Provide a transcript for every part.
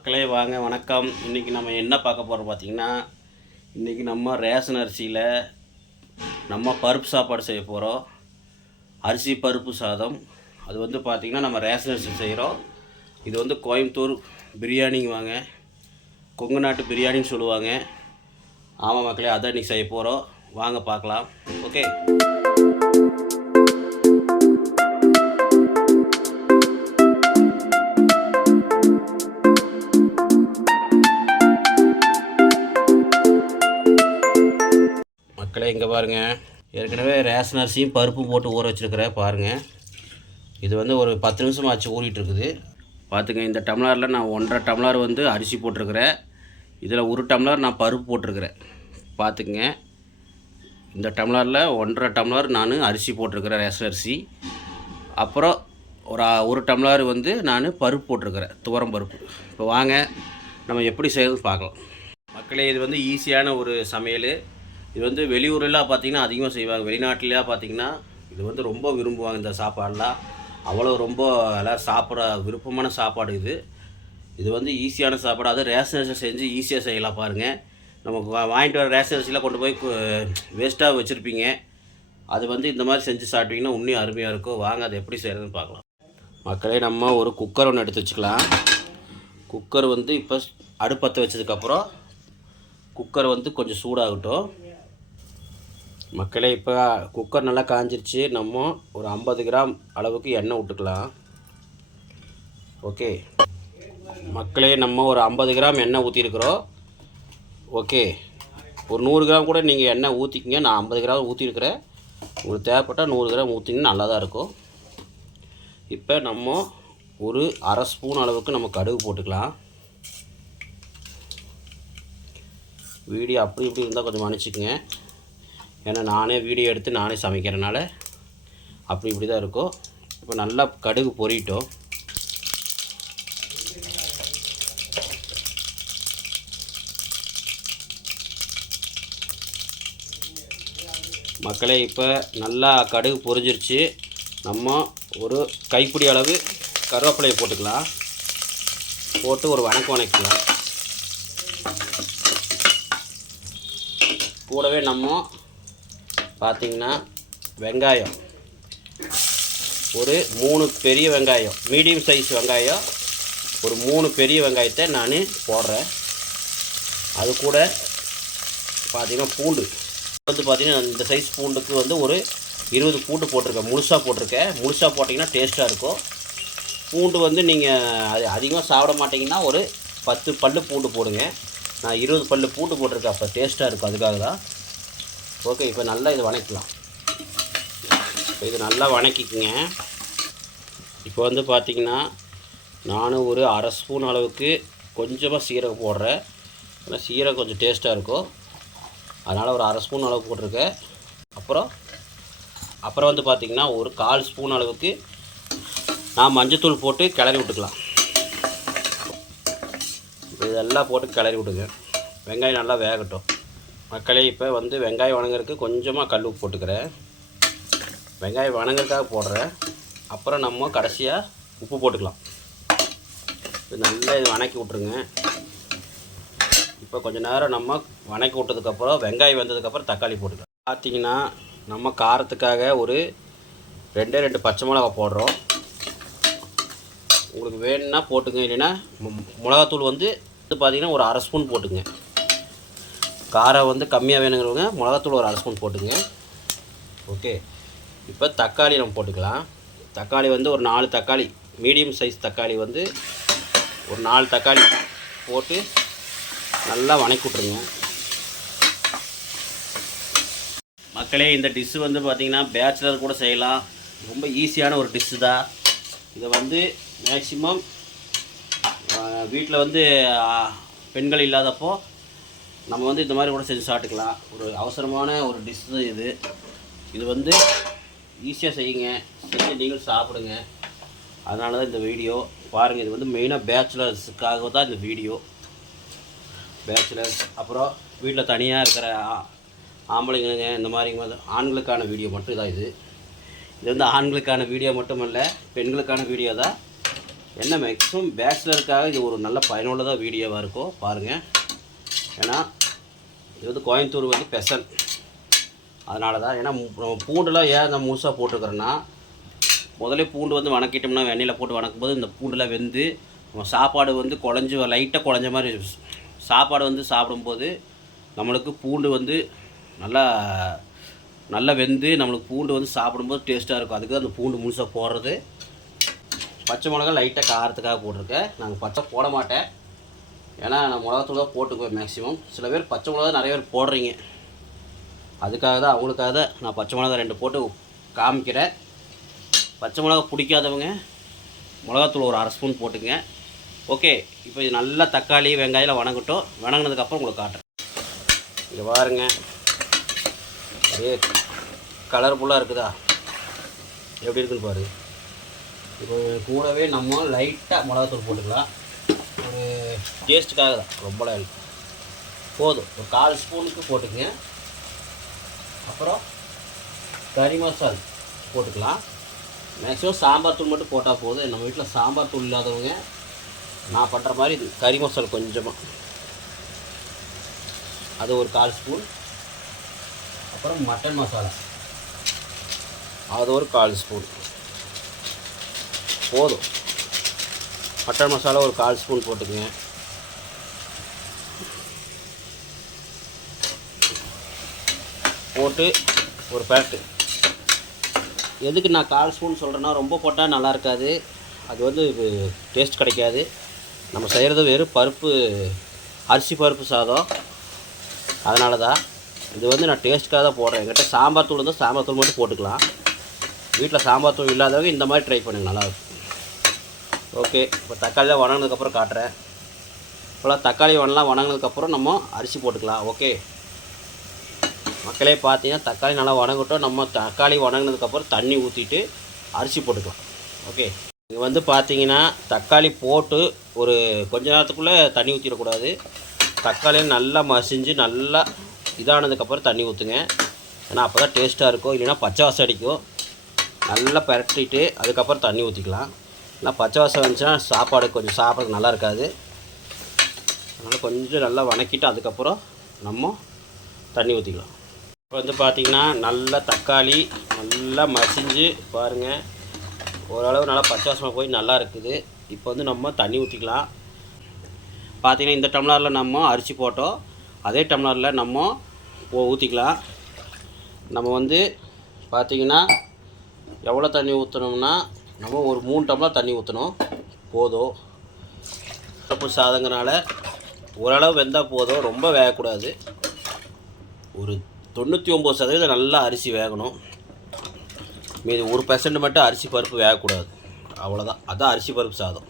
மக்களே வாங்க வணக்கம். இன்றைக்கி நம்ம என்ன பார்க்க போகிறோம் பார்த்தீங்கன்னா, இன்றைக்கி நம்ம ரேஷன் அரிசியில் நம்ம பருப்பு சாப்பாடு செய்ய போகிறோம். அரிசி பருப்பு சாதம். அது வந்து பார்த்திங்கன்னா நம்ம ரேஷன் அரிசி செய்கிறோம். இது வந்து கோயம்புத்தூர் பிரியாணிங்க வாங்க, கொங்கு நாட்டு பிரியாணின்னு சொல்லுவாங்க. ஆமாம் மக்களே, அதான் இன்றைக்கி செய்ய போகிறோம். வாங்க பார்க்கலாம். ஓகே. மக்களே இங்கே பாருங்கள், ஏற்கனவே ரேஷன் அரிசியும் பருப்பும் போட்டு ஊற வச்சுருக்கிறேன் பாருங்கள். இது வந்து ஒரு 10 நிமிஷம் ஆச்சு ஊறிட்டுருக்குது. பார்த்துங்க, இந்த டம்ளரில் நான் 1.5 டம்ளர் வந்து அரிசி போட்டிருக்கிறேன். இதில் 1 டம்ளர் நான் பருப்பு போட்டிருக்கிறேன். பார்த்துக்குங்க, இந்த டம்ளரில் 1.5 டம்ளர் நான் அரிசி போட்டிருக்கிறேன், ரேஷன் அரிசி. அப்புறம் ஒரு டம்ளர் வந்து நான் பருப்பு போட்டிருக்கிறேன், துவரம் பருப்பு. இப்போ வாங்க நம்ம எப்படி செய்யறதுன்னு பார்க்கலாம். மக்களே, இது வந்து ஈஸியான ஒரு சமையல். இது வந்து வெளியூரெலாம் பார்த்திங்கன்னா அதிகமாக செய்வாங்க. வெளிநாட்டிலாம் பார்த்திங்கன்னா இது வந்து ரொம்ப விரும்புவாங்க. இந்த சாப்பாடெலாம் அவ்வளோ ரொம்ப எல்லோரும் சாப்பிட்ற விருப்பமான சாப்பாடு இது. இது வந்து ஈஸியான சாப்பாடு. அது ரேஷன் அரிசி செஞ்சு ஈஸியாக செய்யலாம் பாருங்கள். நமக்கு வாங்கிட்டு வர ரேஷன் அரிசிலாம் கொண்டு போய் வேஸ்ட்டாக வச்சுருப்பீங்க. அது வந்து இந்த மாதிரி செஞ்சு சாப்பிட்டிங்கன்னா இன்னும் அருமையாக இருக்கும். வாங்க அதை எப்படி செய்கிறதுன்னு பார்க்கலாம். மக்களே, நம்ம ஒரு குக்கர் ஒன்று எடுத்து வச்சுக்கலாம். குக்கர் வந்து இப்போ அடுப்பற்ற வச்சதுக்கப்புறம் குக்கர் வந்து கொஞ்சம் சூடாகட்டும். மக்களே, இப்போ குக்கர் நல்லா காஞ்சிருச்சு. நம்ம ஒரு 50 கிராம் அளவுக்கு எண்ணெய் விட்டுக்கலாம். ஓகே மக்களே, நம்ம ஒரு 50 கிராம் எண்ணெய் ஊற்றிருக்கிறோம். ஓகே, ஒரு 100 கிராம் கூட நீங்கள் எண்ணெய் ஊற்றிக்கிங்க. நான் 50 கிராம் ஊற்றிருக்கிறேன். உங்களுக்கு தேவைப்பட்டால் 100 கிராம் ஊற்றிங்கன்னா நல்லா தான் இருக்கும். இப்போ நம்ம ஒரு அரை ஸ்பூன் அளவுக்கு நம்ம கடுகு போட்டுக்கலாம். வீடியோ அப்படி இப்படி இருந்தால் கொஞ்சம் மன்னிச்சிக்கங்க. ஏன்னா நானே வீடியோ எடுத்து நானே சமைக்கிறனால அப்படி இப்படி தான் இருக்கும். இப்போ நல்லா கடுகு பொரியட்டும். மக்களே, இப்போ நல்லா கடுகு பொரிஞ்சிருச்சு. நம்ம ஒரு கைப்பிடி அளவு கருவேப்பிலையை போட்டுக்கலாம். போட்டு ஒரு வணக்கலாம். கூடவே நம்ம பார்த்திங்கன்னா வெங்காயம், ஒரு 3 பெரிய வெங்காயம், மீடியம் சைஸ் வெங்காயம், ஒரு 3 பெரிய வெங்காயத்தை நான் போடுறேன். அது கூட பார்த்திங்கன்னா பூண்டு வந்து பார்த்திங்கன்னா இந்த சைஸ் பூண்டுக்கு வந்து ஒரு 20 பூண்டு போட்டிருக்கேன். முழுசாக போட்டிருக்கேன். முழுசாக போட்டிங்கன்னா டேஸ்ட்டாக இருக்கும். பூண்டு வந்து நீங்கள் அது அதிகமாக சாப்பிட மாட்டிங்கன்னா ஒரு 10 பல் பூண்டு போடுங்க. நான் 20 பல் பூண்டு போட்டிருக்கேன். அப்போ டேஸ்ட்டாக இருக்கும், அதுக்காக தான். ஓகே, இப்போ நல்லா இது வணக்கலாம். இப்போ இது நல்லா வணக்கிக்குங்க. இப்போ வந்து பார்த்திங்கன்னா நானும் ஒரு அரை ஸ்பூன் அளவுக்கு கொஞ்சமாக சீரகம் போடுறேன். ஏன்னா சீரகம் கொஞ்சம் டேஸ்ட்டாக இருக்கும், அதனால் ஒரு அரை ஸ்பூன் அளவு போட்டிருக்கேன். அப்புறம் வந்து பார்த்திங்கன்னா ஒரு 1/4 ஸ்பூன் அளவுக்கு நான் மஞ்சத்தூள் போட்டு கிளறி விட்டுக்கலாம். இதெல்லாம் போட்டு கிளறி விட்டுங்க. வெங்காயம் நல்லா வேகட்டும். மக்களே, இப்போ வந்து வெங்காயம் வணங்குறதுக்கு கொஞ்சமாக கல் உப்பு போட்டுக்கிறேன். வெங்காயம் வணங்குறதுக்காக போடுறேன். அப்புறம் நம்ம கடைசியாக உப்பு போட்டுக்கலாம். இது நல்லா இது வணக்கி விட்ருங்க. இப்போ கொஞ்சம் நேரம் நம்ம வணக்கி விட்டதுக்கப்புறம் வெங்காயம் வெந்ததுக்கப்புறம் தக்காளி போட்டுக்கலாம். பார்த்திங்கன்னா நம்ம காரத்துக்காக ஒரு 2 பச்சை மிளகா போடுறோம். உங்களுக்கு வேணும்னா போட்டுங்க, இல்லைன்னா மிளகாத்தூள் வந்து பார்த்திங்கன்னா ஒரு அரை ஸ்பூன் போட்டுங்க. காரம் வந்து கம்மியாக வேணுங்கிறவங்க மிளகாத்தூள் ஒரு அரை ஸ்பூன் போட்டுங்க. ஓகே, இப்போ தக்காளி நம்ம போட்டுக்கலாம். தக்காளி வந்து ஒரு 4 தக்காளி, மீடியம் சைஸ் தக்காளி வந்து ஒரு 4 தக்காளி போட்டு நல்லா வணக்கி விட்ருங்க. மக்களே, இந்த டிஷ்ஷு வந்து பார்த்திங்கன்னா பேச்சுலர் கூட செய்யலாம். ரொம்ப ஈஸியான ஒரு டிஷ்ஷு தான். இதை வந்து மேக்ஸிமம் வீட்டில் வந்து பெண்கள் இல்லாதப்போ நம்ம வந்து இந்த மாதிரி கூட செஞ்சு சாப்பிட்டுக்கலாம். ஒரு அவசரமான ஒரு டிஷ் தான் இது. இது வந்து ஈஸியாக செய்யுங்க, செஞ்சு நீங்களும் சாப்பிடுங்க. அதனால தான் இந்த வீடியோ பாருங்கள். இது வந்து மெயினாக பேச்சுலர்ஸுக்காக தான் இந்த வீடியோ. பேச்சுலர்ஸ், அப்புறம் வீட்டில் தனியாக இருக்கிற ஆம்பளைங்க, இந்த மாதிரி ஆண்களுக்கான வீடியோ மட்டும் தான் இது. இது வந்து ஆண்களுக்கான வீடியோ மட்டும் இல்லை, பெண்களுக்கான வீடியோ தான். என்ன மேக்ஸிமம் பேச்சுலருக்காக இது ஒரு நல்ல பயனுள்ளதாக வீடியோவாக இருக்கும் பாருங்கள். ஏன்னா இது வந்து கோயம்புத்தூர் வந்து ஸ்பெஷல், அதனால தான். ஏன்னா பூண்டுலாம் ஏன் நான் முழுசாக போட்டுருக்குறேன்னா, முதலே பூண்டு வந்து வணக்கிட்டோம்னா எண்ணெயில் போட்டு வணக்கும்போது இந்த பூண்டுலாம் வெந்து சாப்பாடு வந்து குழஞ்சி லைட்டாக குழஞ்ச மாதிரி சாப்பாடு வந்து சாப்பிடும்போது நம்மளுக்கு பூண்டு வந்து நல்லா வெந்து நம்மளுக்கு பூண்டு வந்து சாப்பிடும்போது டேஸ்ட்டாக இருக்கும். அதுக்கு தான் அந்த பூண்டு முழுசாக போடுறது. பச்சை மிளகா லைட்டாக காரத்துக்காக போட்டிருக்கேன். நாங்கள் பச்சை போட மாட்டேன், ஏன்னா நான் மிளகாத்தூள் தான் போட்டுக்குவேன் மேக்ஸிமம். சில பேர் பச்சை மிளகா நிறைய பேர் போடுறீங்க, அதுக்காக தான் அவங்களுக்காக தான் நான் பச்சை மிளகா 2 போட்டு காமிக்கிறேன். பச்சை மிளகா பிடிக்காதவங்க மிளகாத்தூள் ஒரு 1/2 ஸ்பூன் போட்டுங்க. ஓகே, இப்போ இது நல்லா தக்காளி வெங்காயம் வணங்கட்டும். வணங்கினதுக்கப்புறம் உங்களுக்கு காட்டுறேன். இங்கே பாருங்க, அப்படியே கலர்ஃபுல்லாக இருக்குதா, எப்படி இருக்குன்னு பாரு. இப்போ கூடவே நம்ம லைட்டாக மிளகாத்தூள் போட்டுக்கலாம், ஒரு டேஸ்ட்டுக்காக தான். ரொம்ப போதும், ஒரு 1/4 ஸ்பூனுக்கு போட்டுக்குங்க. அப்புறம் கறி மசால் போட்டுக்கலாம். மேக்ஸிமம் சாம்பார் தூள் மட்டும் போட்டால் போதும். நம்ம வீட்டில் சாம்பார் தூள் இல்லாதவங்க நான் பண்ணுற மாதிரி இது கறி மசால் கொஞ்சமாக, அது ஒரு 1/4 ஸ்பூன். அப்புறம் மட்டன் மசாலா அது ஒரு 1/4 ஸ்பூன் போதும். மட்டன் மசாலா ஒரு 1/4 ஸ்பூன் போட்டுக்குங்க. போட்டு ஒரு பேக்கு. எதுக்கு நான் 1/4 ஸ்பூன் சொல்கிறேன்னா, ரொம்ப போட்டால் நல்லா இருக்காது, அது வந்து டேஸ்ட் கிடைக்காது. நம்ம செய்கிறது வெறும் பருப்பு, அரிசி பருப்பு சாதம், அதனால தான் இது வந்து நான் டேஸ்ட்டுக்காக தான் போடுறேன். என்கிட்ட சாம்பார் தூள் இருந்தால் சாம்பார் தூள் மட்டும் போட்டுக்கலாம். வீட்டில் சாம்பார் தூள் இல்லாதவங்க இந்த மாதிரி ட்ரை பண்ணுங்கள், நல்லாயிருக்கும். ஓகே, இப்போ தக்காளிலாம் வணங்கினதுக்கப்புறம் காட்டுறேன். இப்போலாம் தக்காளி வணங்கினதுக்கப்புறம் நம்ம அரிசி போட்டுக்கலாம். ஓகே மக்களே, பார்த்தீங்கன்னா தக்காளி நல்லா வணங்கட்டும். நம்ம தக்காளி வணங்கினதுக்கப்புறம் தண்ணி ஊற்றிட்டு அரிசி போட்டுக்கலாம். ஓகே, இங்கே வந்து பார்த்தீங்கன்னா தக்காளி போட்டு ஒரு கொஞ்ச நேரத்துக்குள்ளே தண்ணி ஊற்றிடக்கூடாது. தக்காளியை நல்லா மசிஞ்சு நல்லா இதானதுக்கப்புறம் தண்ணி ஊற்றுங்க. ஏன்னா அப்போ தான் டேஸ்ட்டாக இருக்கும், இல்லைன்னா பச்சை வாசம் அடிக்கும். நல்லா பரட்டிட்டு அதுக்கப்புறம் தண்ணி ஊற்றிக்கலாம். இல்லை பச்சை வாசம் வந்துச்சுன்னா சாப்பாடு கொஞ்சம் சாப்பிட்றதுக்கு நல்லா இருக்காது. அதனால் கொஞ்சம் நல்லா வணக்கிட்டு அதுக்கப்புறம் நம்ம தண்ணி ஊற்றிக்கலாம். இப்போ வந்து பார்த்திங்கன்னா நல்லா தக்காளி நல்லா மசிஞ்சு பாருங்கள், ஓரளவு நல்லா பச்சை வாசமாக போய் நல்லா இருக்குது. இப்போ வந்து நம்ம தண்ணி ஊற்றிக்கலாம். பார்த்திங்கன்னா இந்த டம்ளரில் நம்ம அரிசி போட்டோம், அதே டம்ளரில் நம்ம ஊற்றிக்கலாம். நம்ம வந்து பார்த்திங்கன்னா எவ்வளோ தண்ணி ஊற்றணும்னா, நம்ம ஒரு 3 டம்ளர் தண்ணி ஊற்றணும் போதும். பருப்பு சாதங்கனால ஓரளவு வெந்தால் போதும், ரொம்ப வேகக்கூடாது. ஒரு 99% நல்லா அரிசி வேகணும், மீது 1% மட்டும் அரிசி பருப்பு வேகக்கூடாது, அவ்வளோதான். அதுதான் அரிசி பருப்பு சாதம்.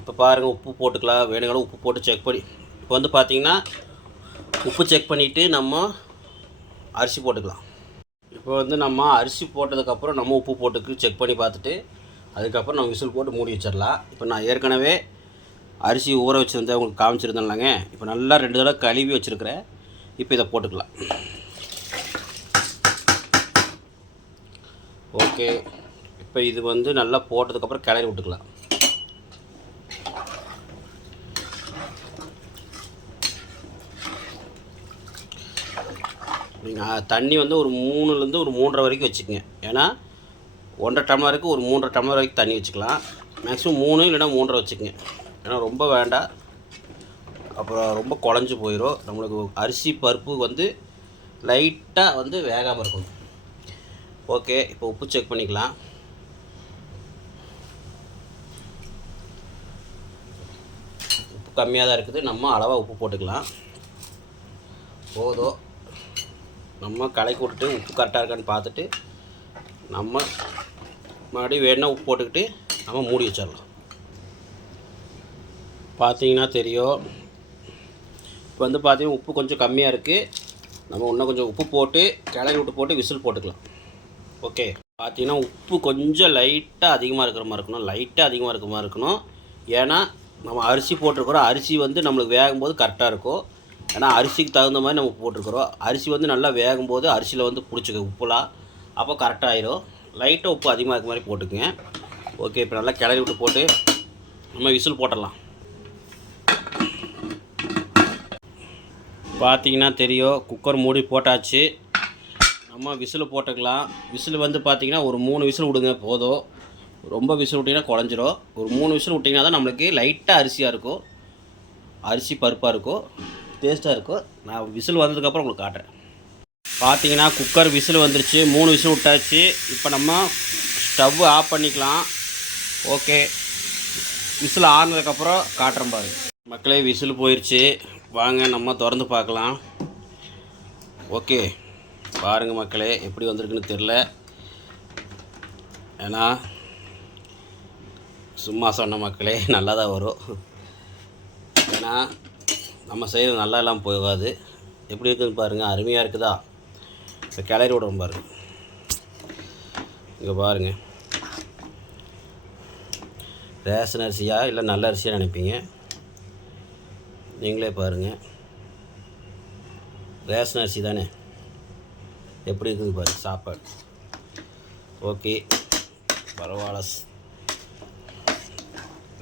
இப்போ பாருங்கள், உப்பு போட்டுக்கலாம், வேணுங்களும் உப்பு போட்டு செக் பண்ணி. இப்போ வந்து பார்த்திங்கன்னா உப்பு செக் பண்ணிவிட்டு நம்ம அரிசி போட்டுக்கலாம். இப்போ வந்து நம்ம அரிசி போட்டதுக்கப்புறம் நம்ம உப்பு போட்டுக்கு செக் பண்ணி பார்த்துட்டு அதுக்கப்புறம் நம்ம விசில் போட்டு மூடி வச்சிடலாம். இப்போ நான் ஏற்கனவே அரிசி ஊற வச்சுருந்தேன், உங்களுக்கு காமிச்சிருந்தேன்லங்க. இப்போ நல்லா 2 தடவை கழுவி வச்சுருக்கிறேன். இப்போ இதை போட்டுக்கலாம். ஓகே, இப்போ இது வந்து நல்லா போட்டதுக்கப்புறம் கிளறி விட்டுக்கலாம். நீங்கள் தண்ணி வந்து ஒரு 3லேருந்து ஒரு 3.5 வரைக்கும் வச்சுக்கோங்க. ஏன்னா 1.5 டம்ளருக்கு ஒரு 3.5 டம்ளர் வரைக்கும் தண்ணி வச்சுக்கலாம். மேக்ஸிமம் 3 இல்லைன்னா 3.5 வச்சுக்கோங்க. ஏன்னா ரொம்ப வேண்டாம், அப்புறம் ரொம்ப குழஞ்சி போயிடும். நம்மளுக்கு அரிசி பருப்பு வந்து லைட்டாக வந்து வேகாமல் இருக்கணும். ஓகே, இப்போ உப்பு செக் பண்ணிக்கலாம். உப்பு கம்மியாக தான் இருக்குது, நம்ம அளவாக உப்பு போட்டுக்கலாம். போதும், நம்ம கலக்கி விட்டுட்டு உப்பு கரெக்டாக இருக்கான்னு பார்த்துட்டு நம்ம மறுபடியும் வேணால் உப்பு போட்டுக்கிட்டு நம்ம மூடி வச்சிடலாம். பார்த்தீங்கன்னா தெரியும், இப்போ வந்து பார்த்தீங்கன்னா உப்பு கொஞ்சம் கம்மியாக இருக்குது. நம்ம இன்னும் கொஞ்சம் உப்பு போட்டு கிளறி விட்டு போட்டு விசில் போட்டுக்கலாம். ஓகே, பார்த்தீங்கன்னா உப்பு கொஞ்சம் லைட்டாக அதிகமாக இருக்கிற மாதிரி இருக்கணும், லைட்டாக அதிகமாக இருக்கிற மாதிரி இருக்கணும். ஏன்னா நம்ம அரிசி போட்டிருக்கிறோம், அரிசி வந்து நம்மளுக்கு வேகும்போது கரெக்டாக இருக்கும். ஏன்னா அரிசிக்கு தகுந்த மாதிரி நம்ம போட்டிருக்கிறோம். அரிசி வந்து நல்லா வேகும்போது அரிசியில் வந்து பிடிச்சிக்க உப்புலாம், அப்போ கரெக்டாக ஆயிரும். லைட்டாக உப்பு அதிகமாக இருக்க மாதிரி போட்டுக்குங்க. ஓகே, இப்போ நல்லா கிளறி விட்டு போட்டு நம்ம விசில் போட்டுடலாம். பார்த்தீங்கன்னா தெரியும், குக்கர் மூடி போட்டாச்சு. நம்ம விசில் போட்டுக்கலாம். விசில் வந்து பார்த்திங்கன்னா ஒரு 3 விசில் விடுங்க போதும். ரொம்ப விசில் விட்டிங்கன்னா குழஞ்சிரும். ஒரு 3 விசில் விட்டிங்கன்னா தான் நம்மளுக்கு லைட்டாக அரிசியாக இருக்கும், அரிசி பருப்பாக இருக்கும், டேஸ்ட்டாக இருக்கும். நான் விசில் வந்ததுக்கப்புறம் உங்களுக்கு காட்டுறேன். பார்த்தீங்கன்னா குக்கர் விசில் வந்துருச்சு, 3 விசில் விட்டாச்சு. இப்போ நம்ம ஸ்டவ் ஆஃப் பண்ணிக்கலாம். ஓகே, விசில் ஆனதுக்கப்புறம் காட்டுறேன் பாருங்க மக்களே. விசில் போயிடுச்சு, வாங்க நம்ம திறந்து பார்க்கலாம். ஓகே பாருங்கள் மக்களே, எப்படி வந்திருக்குன்னு தெரில. ஏன்னா சும்மா சொன்ன மக்களே, நல்லா தான் வரும். ஏன்னா நம்ம செய்கிறது நல்லா எல்லாம் போகாது. எப்படி இருக்குதுன்னு பாருங்கள், அருமையாக இருக்குதா? இப்போ கிளறி விடுறோம் பாருங்கள். இங்கே பாருங்கள், ரேஷன் அரிசியா இல்லை நல்ல அரிசியாக நினைப்பீங்க, நீங்களே பாருங்கள். ரேஷன் அரிசி தானே, எப்படி இருக்குது பாருங்கள் சாப்பாடு. ஓகே பரவாயில்ல,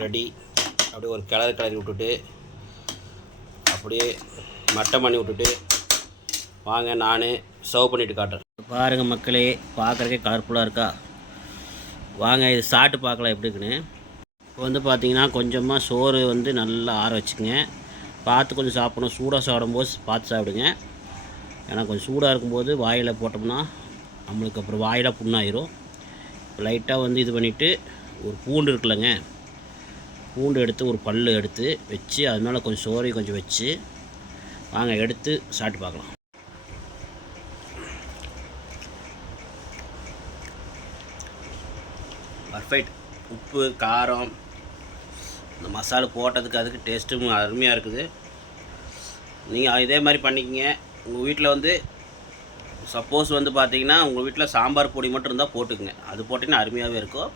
ரெடி. அப்படியே ஒரு கிளறி விட்டுட்டு அப்படியே மட்டம் பண்ணி விட்டுட்டு வாங்க நான் சர்வ் பண்ணிவிட்டு காட்டுறேன். பாருங்கள் மக்களே, பார்க்குறக்கே கலர்ஃபுல்லாக இருக்கா? வாங்க இது சாப்பிட்டு பார்க்கலாம் எப்படி இருக்குன்னு. இப்போ வந்து பார்த்திங்கன்னா கொஞ்சமாக சோறு வந்து நல்லா ஆற வச்சுக்கோங்க. பார்த்து கொஞ்சம் சாப்பிடணும், சூடாக சாப்பிடும்போது பார்த்து சாப்பிடுங்க. ஏன்னா கொஞ்சம் சூடாக இருக்கும்போது வாயில் போட்டோம்னா நம்மளுக்கு அப்புறம் வாயில் புண்ணாயிரும். லைட்டாக வந்து இது பண்ணிவிட்டு ஒரு பூண்டு இருக்குல்லங்க, பூண்டு எடுத்து ஒரு பல் எடுத்து வச்சு அது மேலே கொஞ்சம் சோறையும் கொஞ்சம் வச்சு வாங்க எடுத்து சாப்பிட்டு பார்க்கலாம். பர்ஃபெக்ட். உப்பு காரம் இந்த மசாலா போட்டதுக்கு அதுக்கு டேஸ்ட்டும் அருமையாக இருக்குது. நீங்கள் இதே மாதிரி பண்ணிக்கிங்க. உங்கள் வீட்டில் வந்து சப்போஸ் வந்து பார்த்தீங்கன்னா உங்கள் வீட்டில் சாம்பார் பொடி மட்டும் இருந்தால் போட்டுக்குங்க, அது போட்டிங்கன்னா அருமையாகவே இருக்கும்.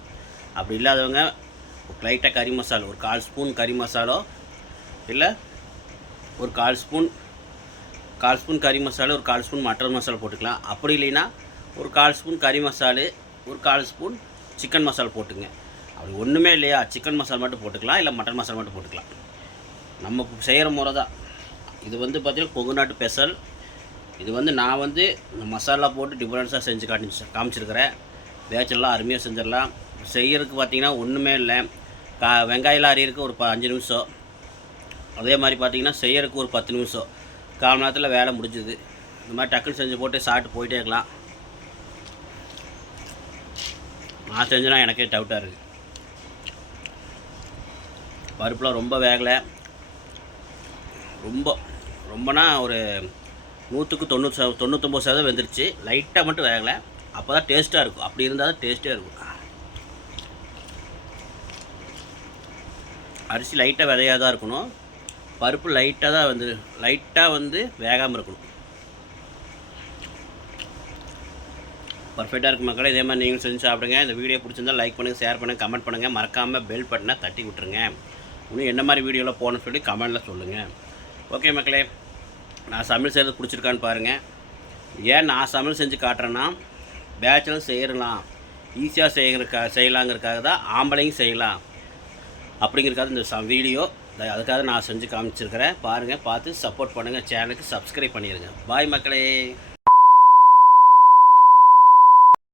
அப்படி இல்லாதவங்க லைட்டாக கறி மசாலா ஒரு 1/4 ஸ்பூன் கறி மசாலோ இல்லை ஒரு 1/4 ஸ்பூன் கறி மசாலா, ஒரு 1/4 ஸ்பூன் மட்டன் மசாலா போட்டுக்கலாம். அப்படி இல்லைன்னா ஒரு 1/4 ஸ்பூன் கறி மசாலு, ஒரு 1/4 ஸ்பூன் சிக்கன் மசாலா போட்டுங்க. அப்படி ஒன்றுமே இல்லையா, சிக்கன் மசாலா மட்டும் போட்டுக்கலாம், இல்லை மட்டன் மசாலா மட்டும் போட்டுக்கலாம். நம்ம செய்கிற முறை தான் இது. வந்து பார்த்திங்கன்னா கொங்குநாட்டு ஸ்பெஷல். இது வந்து நான் வந்து மசாலா போட்டு டிஃப்ரென்ஸாக செஞ்சு காமிச்சிருக்கிறேன். பேச்செல்லாம் அருமையாக செஞ்சிடலாம். செய்கிறதுக்கு பார்த்திங்கன்னா ஒன்றுமே இல்லை. வெங்காயம்லாம் அரியறதுக்கு ஒரு 5 நிமிஷம், அதே மாதிரி பார்த்திங்கன்னா செய்கிறதுக்கு ஒரு 10 நிமிஷம், 1/4 மணி நேரத்தில் வேலை முடிஞ்சுது. இந்த மாதிரி டக்குன்னு செஞ்சு போட்டு சாப்பிட்டு போயிட்டே இருக்கலாம். நான் செஞ்சேன்னா எனக்கே டவுட்டாக இருக்குது. பருப்புலாம் ரொம்ப வேகலை, ரொம்பனா ஒரு 100க்கு 99% வெந்துருச்சு. லைட்டாக மட்டும் வேகலை, அப்போ தான் டேஸ்ட்டாக இருக்கும். அப்படி இருந்தால் தான் டேஸ்ட்டே இருக்கும். அரிசி லைட்டாக விதையாக தான் இருக்கணும், பருப்பு லைட்டாக வந்து வேகாமல் இருக்கணும். பர்ஃபெக்டாக இருக்குது மக்களே. இதே மாதிரி நீங்களும் செஞ்சு சாப்பிடுங்க. இந்த வீடியோ பிடிச்சிருந்தால் லைக் பண்ணுங்கள், ஷேர் பண்ணுங்கள், கமெண்ட் பண்ணுங்கள். மறக்காமல் பெல் பட்டனை தட்டி விட்டுருங்க. இன்னும் என்ன மாதிரி வீடியோவில் போகணுன்னு சொல்லி கமெண்டில் சொல்லுங்கள். ஓகே மக்களே, நான் சமையல் செய்கிறது பிடிச்சிருக்கான்னு பாருங்கள். ஏன் நான் சமையல் செஞ்சு காட்டுறேன்னா, பேச்சுலர் செய்யலாம், ஈஸியாக செய்யலாங்கிறதுக்காக தான். ஆம்பளையும் செய்யலாம் அப்படிங்கிறதுக்காக இந்த வீடியோ, அதுக்காக நான் செஞ்சு காமிச்சிருக்கிறேன். பாருங்கள், பார்த்து சப்போர்ட் பண்ணுங்கள். சேனலுக்கு சப்ஸ்கிரைப் பண்ணிடுங்க. பாய் மக்களே.